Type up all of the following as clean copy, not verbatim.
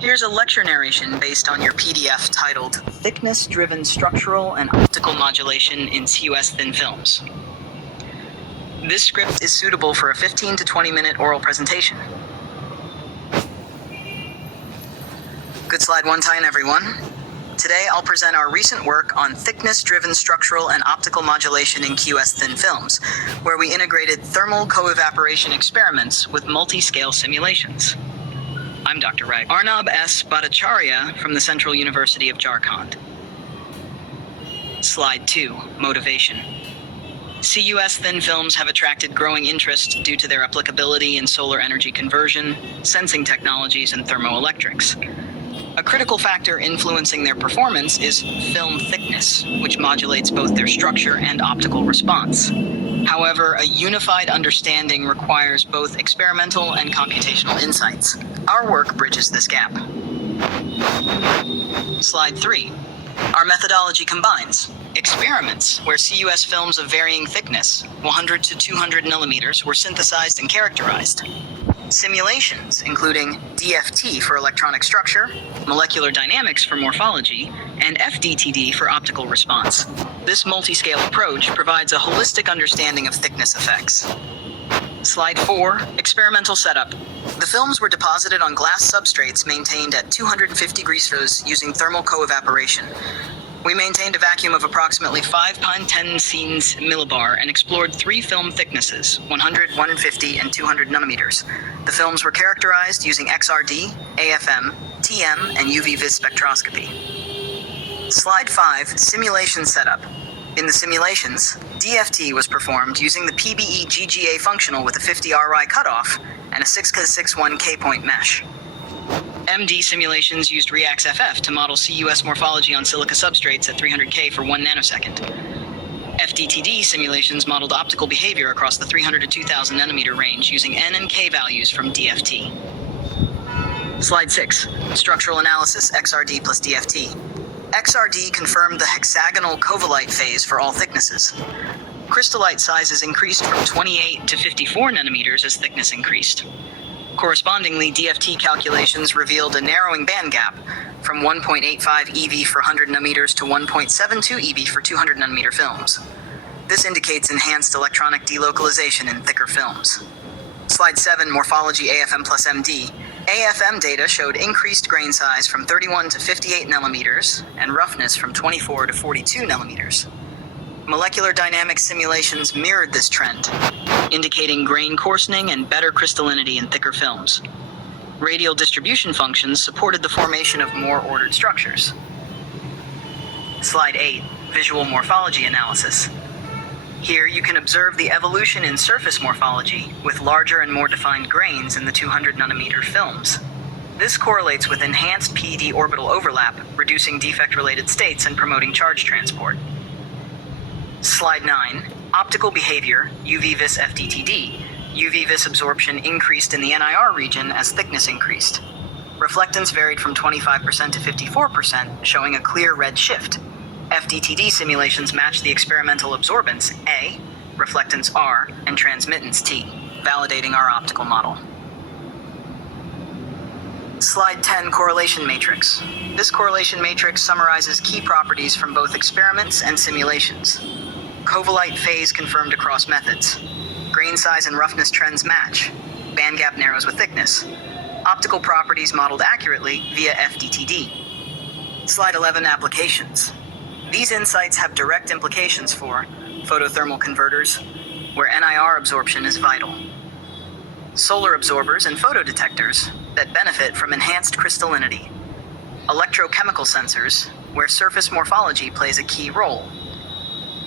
Here's a lecture narration based on your PDF titled Thickness-Driven Structural and Optical Modulation in CuS Thin Films. This script is suitable for a 15 to 20 minute oral presentation. Good slide one time, everyone. Today I'll present our recent work on thickness-driven structural and optical modulation in CuS Thin Films, where we integrated thermal co-evaporation experiments with multi-scale simulations. I'm Dr. Arnab S. Bhattacharya from the Central University of Jharkhand. Slide 2, Motivation. CuS Thin Films have attracted growing interest due to their applicability in solar energy conversion, sensing technologies, and thermoelectrics. A critical factor influencing their performance is film thickness, which modulates both their structure and optical response. However, a unified understanding requires both experimental and computational insights. Our work bridges this gap. Slide 3. Our methodology combines experiments where CuS films of varying thickness, 100 to 200 millimeters, were synthesized and characterized. Simulations, including DFT for electronic structure, molecular dynamics for morphology, and FDTD for optical response. This multi-scale approach provides a holistic understanding of thickness effects. Slide 4, Experimental Setup. The films were deposited on glass substrates maintained at 250 degrees Celsius using thermal co-evaporation. We maintained a vacuum of approximately 5.10 millibar and explored 3 film thicknesses, 100, 150, and 200 nanometers. The films were characterized using XRD, AFM, TM, and UV-Vis spectroscopy. Slide 5, Simulation Setup. In the simulations, DFT was performed using the PBE GGA functional with a 50 RI cutoff and a 6x61 K-point mesh. MD simulations used ReaxFF to model CuS morphology on silica substrates at 300K for 1 nanosecond. FDTD simulations modeled optical behavior across the 300 to 2000 nanometer range using N and K values from DFT. Slide 6, Structural Analysis XRD plus DFT. XRD confirmed the hexagonal covellite phase for all thicknesses. Crystallite sizes increased from 28 to 54 nanometers as thickness increased. Correspondingly, DFT calculations revealed a narrowing band gap from 1.85 EV for 100 nanometers to 1.72 EV for 200 nanometer films. This indicates enhanced electronic delocalization in thicker films. Slide 7, Morphology AFM plus MD. AFM data showed increased grain size from 31 to 58 nanometers and roughness from 24 to 42 nanometers. Molecular dynamics simulations mirrored this trend, indicating grain coarsening and better crystallinity in thicker films. Radial distribution functions supported the formation of more ordered structures. Slide 8, Visual Morphology Analysis. Here you can observe the evolution in surface morphology with larger and more defined grains in the 200 nanometer films. This correlates with enhanced PED orbital overlap, reducing defect-related states and promoting charge transport. Slide 9, Optical Behavior, UV-Vis FDTD. UV-Vis absorption increased in the NIR region as thickness increased. Reflectance varied from 25% to 54%, showing a clear red shift. FDTD simulations matched the experimental absorbance A, reflectance R, and transmittance T, validating our optical model. Slide 10, Correlation Matrix. This correlation matrix summarizes key properties from both experiments and simulations. Covellite phase confirmed across methods. Grain size and roughness trends match. Band gap narrows with thickness. Optical properties modeled accurately via FDTD. Slide 11, Applications. These insights have direct implications for photothermal converters, where NIR absorption is vital. Solar absorbers and photodetectors that benefit from enhanced crystallinity. Electrochemical sensors, where surface morphology plays a key role.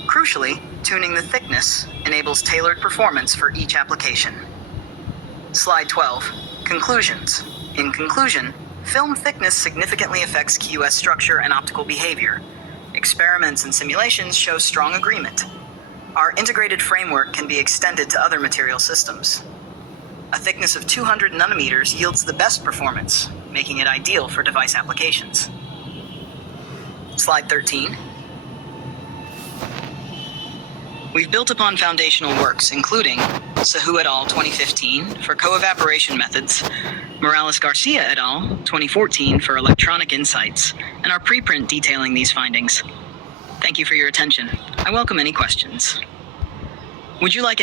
Crucially, tuning the thickness enables tailored performance for each application. Slide 12, Conclusions. In conclusion, film thickness significantly affects CuS structure and optical behavior. Experiments and simulations show strong agreement. Our integrated framework can be extended to other material systems. A thickness of 200 nanometers yields the best performance, making it ideal for device applications. Slide 13. We've built upon foundational works, including Sahu et al. 2015 for co-evaporation methods, Morales-Garcia et al. 2014 for electronic insights, and our preprint detailing these findings. Thank you for your attention. I welcome any questions. Would you like